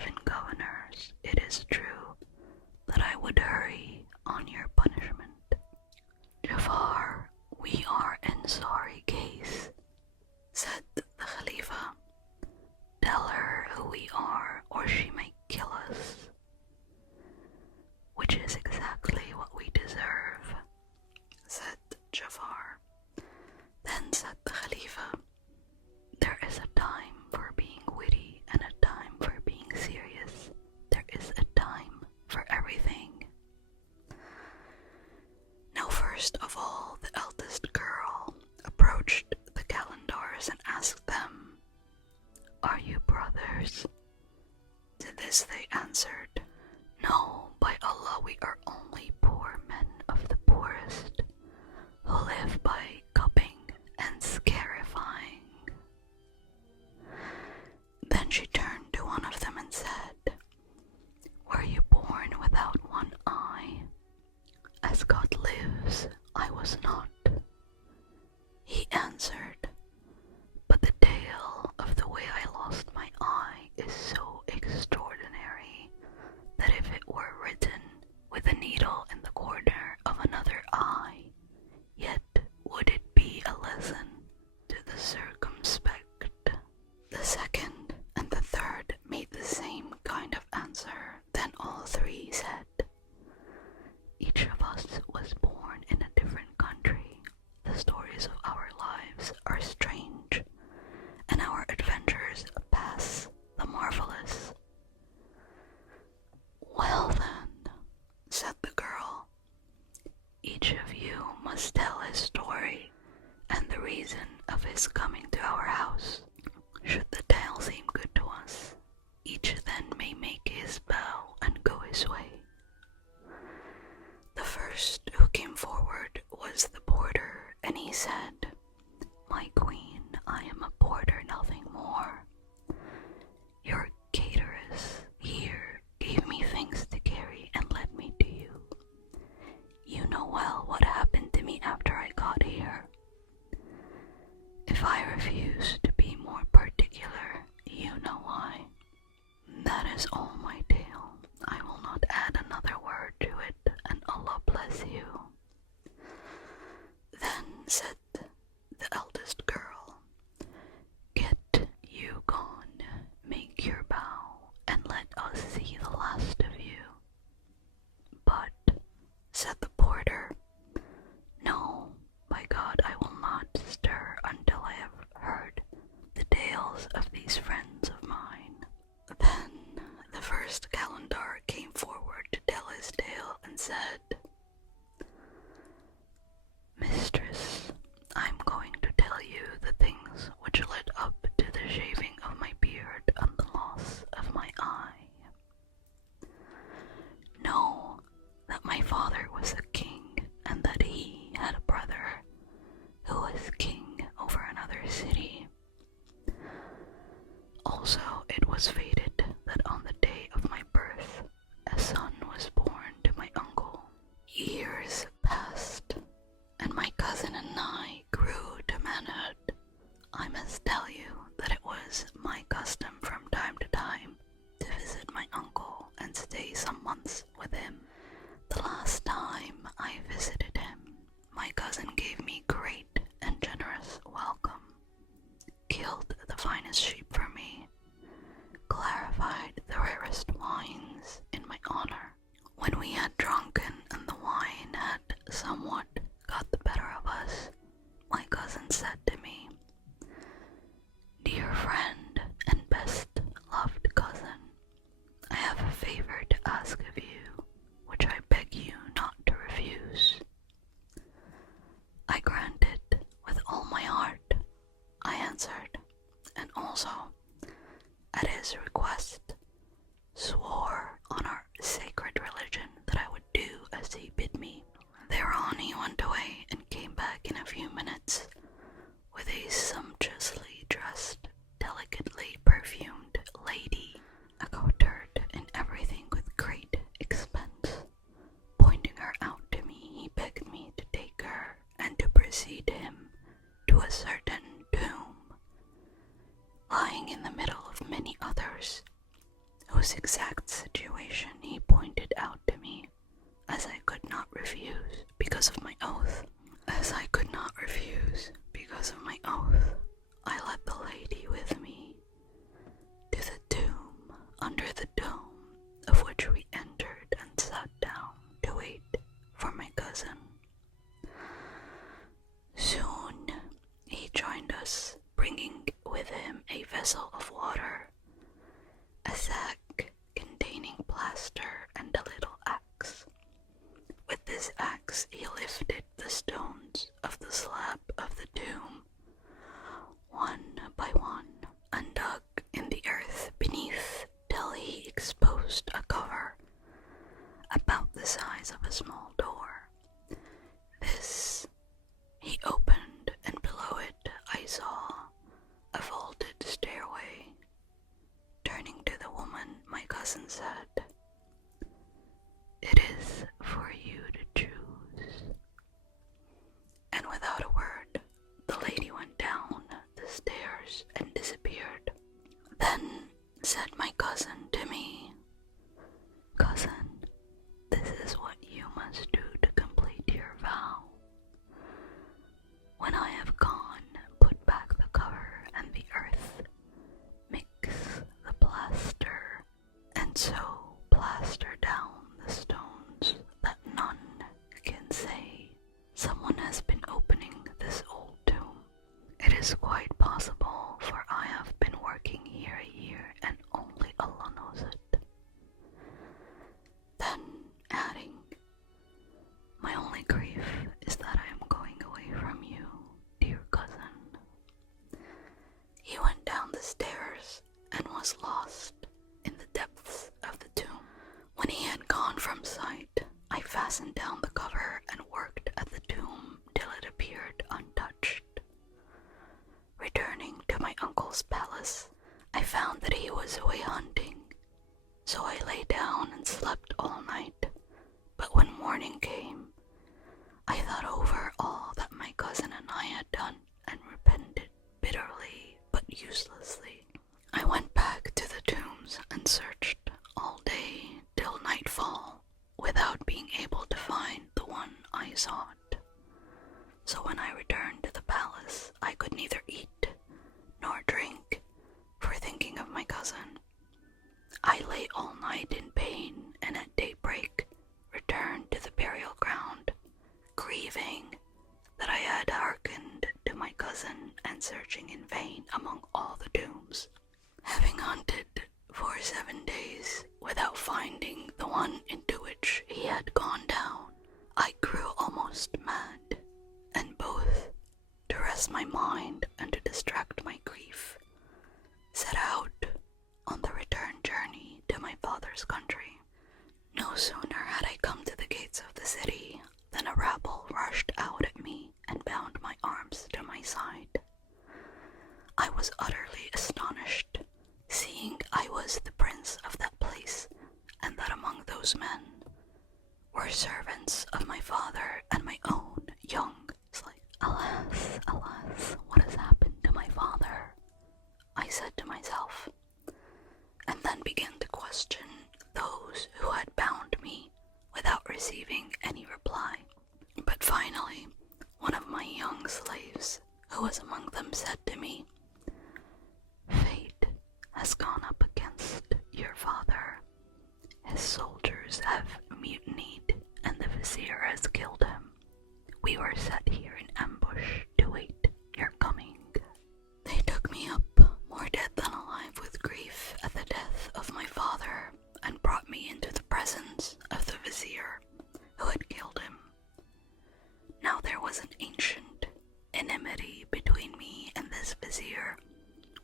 even governors, it is true that I would hurry on your punishment. Jafar, we are in sorry case, said the Khalifa. Tell her who we are, or she may kill us. Which is exactly what we deserve, said Jafar. Then said the Khalifa, there is a time for being witty and a time for being serious. There is a time for everything. Now first of all, the eldest girl approached the calendars and asked them, are you brothers? To this they answered, no, by Allah, we are only poor men of the poorest, who live by cupping and scarifying. Then she turned to one of them and said, were you born without one eye? As God lives, I was not. He answered, but the tale of the way I lost my eye is so extraordinary that if it were written with a needle in the corner of another eye, yet would it be a lesson to the circumspect. The second and the third made the same kind of answer. Then all three said, each of us was born in a different country. The stories of our lives are strange, and our adventures pass the marvelous. Well then, said the girl, each of you must tell his story and the reason of his coming to our house. Should the tale seem good to us, each then may make his bow and go his way. The first who came forward was the porter, and he said, my queen, I am a porter, nothing more. Your cateress here gave me things to carry and led me to you. You know well what happened to me after I got here. If I refuse to be more particular, you know why. That is all my tale. I will not add another word to it, and Allah bless you. Then said the eldest girl, get you gone, make your bow, and let us see the last of you. But, said the porter, no, by God, I will not stir until I have heard the tales of these friends of mine. Then the first calendar came forward to tell his tale and said, mistress, I'm going to tell you the things which led up to the shaving of my beard and the loss of my eye. Know that my father was a king, and that he had a brother who was king over another city. Also, it was fated that on the day of my birth, a son was born to my uncle. Years passed, and my cousin and I grew to manhood. I must tell you that it was my custom from time to time to visit my uncle and stay some months with him. The last time I visited him, my cousin gave me great and generous welcome, killed the finest sheep for me, clarified the rarest wines in my honor. When we had drunken and the wine had somewhat got the better of us, my cousin said to me, dear friend and best loved cousin, I have a favor to ask of you, which I beg you not to refuse. I grant it with all my heart, I answered, and also, at his request, swore on our sacred religion that I would do as he bid me. Thereon he went away and came back in a few minutes with a sumptuously dressed, delicately perfumed lady, accoutred in everything with great expense. Pointing her out to me, he begged me to take her and to precede him to a certain tomb, lying in the middle of many others, whose exact situation he pointed out to me, as I could not refuse because of my oath. I led the lady with me to the tomb under the dome, of which we entered and sat down to wait for my cousin. Soon he joined us, bringing with him a vessel of water, a sack containing plaster, and a little axe. With this axe he lifted the stones of the slab of the tomb, one by one, and dug in the earth beneath till he exposed a cover about the size of a small door. This he opened, and below it I saw a vaulted stairway. Turning to the woman, my cousin said, "It is for you to choose." And without a word, the lady went down the stairs and disappeared. Then said my cousin to me, "Cousin, this is what you must do to complete your vow. When I have gone, put back the cover and the earth, mix the plaster, and so plaster down the stones that none can say someone has been opening this old tomb. It is quite possible, for I have been working here a year and only Allah knows it." Then adding, "My only grief is that I am going away from you, dear cousin." He went down the stairs and was lost in the depths of the tomb. When he had gone from sight, I fastened down the cover and worked at the tomb till it appeared untouched. Returning to my uncle's palace, I found that he was away hunting, so I lay down and slept all night. But when morning came, I thought over all that my cousin and I had done and repented bitterly but uselessly. I went back to the tombs and searched all day till nightfall without being able to find the one I sought. So when I returned to the palace, I could neither eat nor drink for thinking of my cousin. I lay all night in pain, and at daybreak returned to the burial ground, grieving that I had hearkened to my cousin and searching in vain among all the tombs. Having hunted for 7 days without finding the one into which he had gone down, I grew almost mad, and both to rest my mind and to distract my grief, set out on the return journey to my father's country. No sooner had I come to the gates of the city than a rabble rushed out at me and bound my arms to my side. I was utterly astonished, seeing I was the prince of that place, and that among those men were servants of my father and my own young slave. "Alas, alas, what has happened to my father?" I said to myself, and then began to question those who had bound me without receiving any reply. But finally, one of my young slaves, who was among them, said to me, "Fate has gone up against your father. His soldiers have mutinied, and the vizier has killed him. We were set here in ambush to wait your coming." They took me up, more dead than alive with grief at the death of my father, and brought me into the presence of the vizier who had killed him. Now there was an ancient enmity between me and this vizier,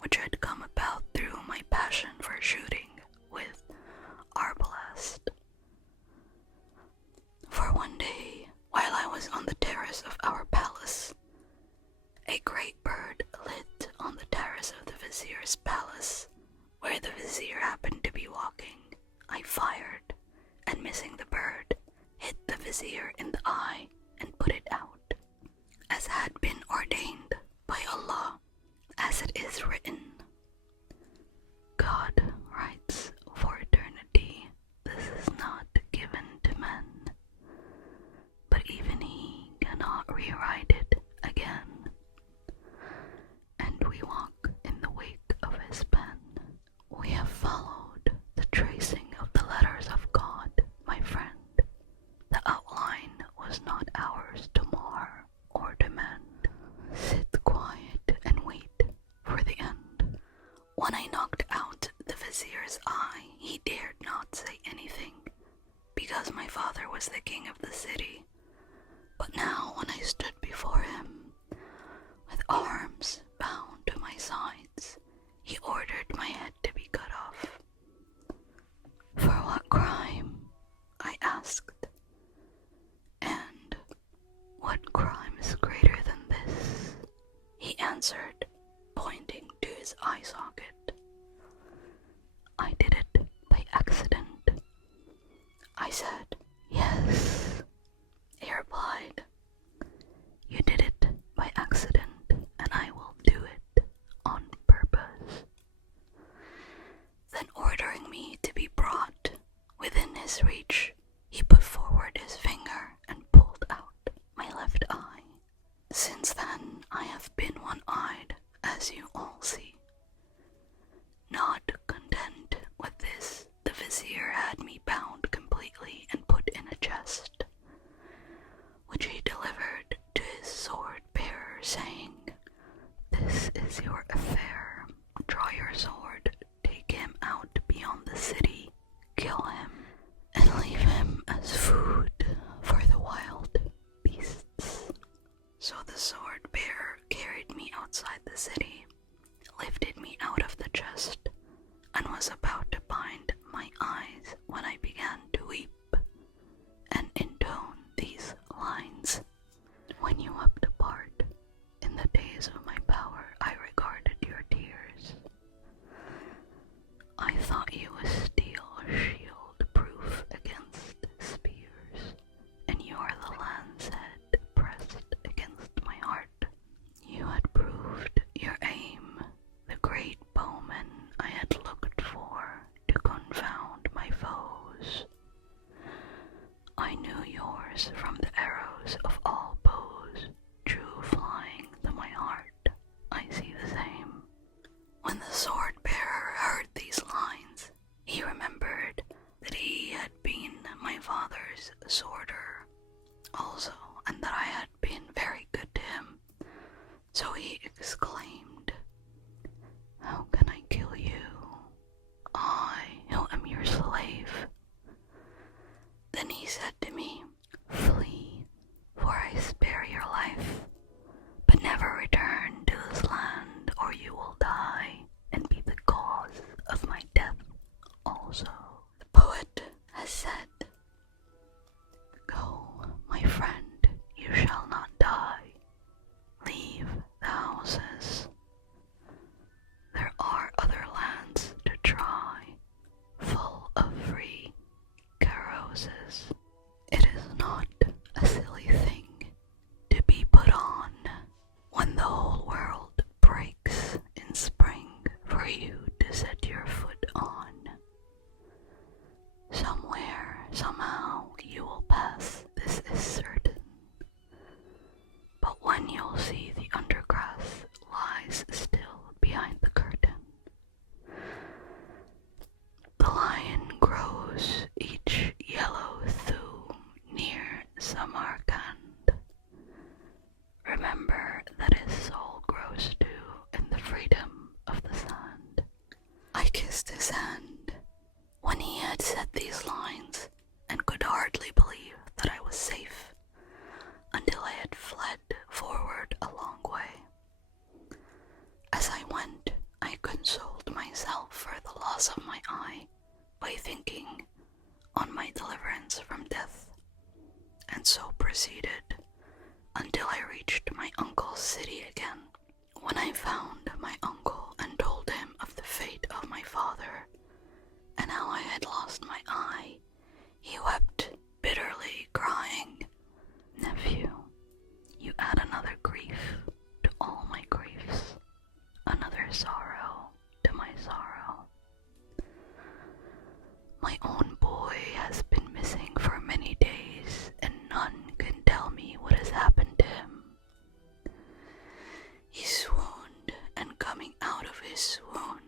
which had come about through my passion for shooting with arbalest. For one day, while I was on the terrace of our palace, a great bird lit on the terrace of the vizier's palace, where the vizier happened to be walking. I fired, and missing the bird, hit the vizier in the eye and put it out, as had been ordained by Allah, as it is written. God writes for because my father was the king of the city. But now when I stood before him, with arms bound to my sides, he ordered my head to be cut off. For what crime? I asked. And what crime is greater than this? He answered, pointing to his eye socket. I did it by accident. I said, yes. He replied, you did it by accident, and I will do it on purpose. Then ordering me to be brought within his reach, he put forward his finger and pulled out my left eye. Since then, I have been one-eyed, as you all see. Not content with this, the vizier had me bound completely and put in a chest, which he delivered to his sword-bearer, saying, this is your affair. Draw your sword, take him out beyond the city, kill him, and leave him as food for the wild beasts. So the sword-bearer carried me outside the city, lifted me out of the chest, and was about to bind my eyes when I began to weep and intone these lines. When you wept apart, in the days of my power, I regarded your tears. I thought you a steel shield proof against spears, and you are the lancet pressed against my heart. You had proved your aim, the great bowman I had looked for to confound my foes. I knew yours from the arrows of all bows, true flying to my heart. I see the same. When the sword-bearer heard these lines, he remembered that he had been my father's sworder also, and that I had been very good to him. So he exclaimed, how can I kill you? I, who am your slave. Then he said to me, flee, for I spare your life, but never return to this land, or you will die and be the cause of my death also. The poet has said, go, my friend, you shall not die. Leave the houses. There are other lands to try, full of free carouses. It is not a silly thing to be put on when the whole world breaks in spring for you to set your foot on. Somewhere, somehow, you will pass, this is certain. But when you'll see the undergrass lies still behind the curtain, the lion grows each yellow thue near Samarkand. Remember that his soul grows too in the freedom of the sand. I kissed his hand when he had said these lines, and could hardly believe that I was safe until I had fled forward a long way. As I went, I consoled myself for the loss of my eye by thinking on my deliverance from death, and so proceeded until I reached my uncle's city again. When I found my uncle and told him of the fate of my father and how I had lost my eye, he wept bitterly, crying, nephew, you add another grief to all my griefs, another sorrow to my sorrow. My own boy has been missing for many days, and none can tell me what has happened to him. He swooned, and coming out of his swoon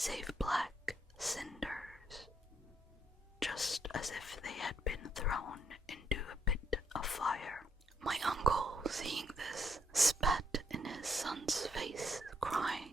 save black cinders, just as if they had been thrown into a pit of fire. My uncle, seeing this, spat in his son's face, crying,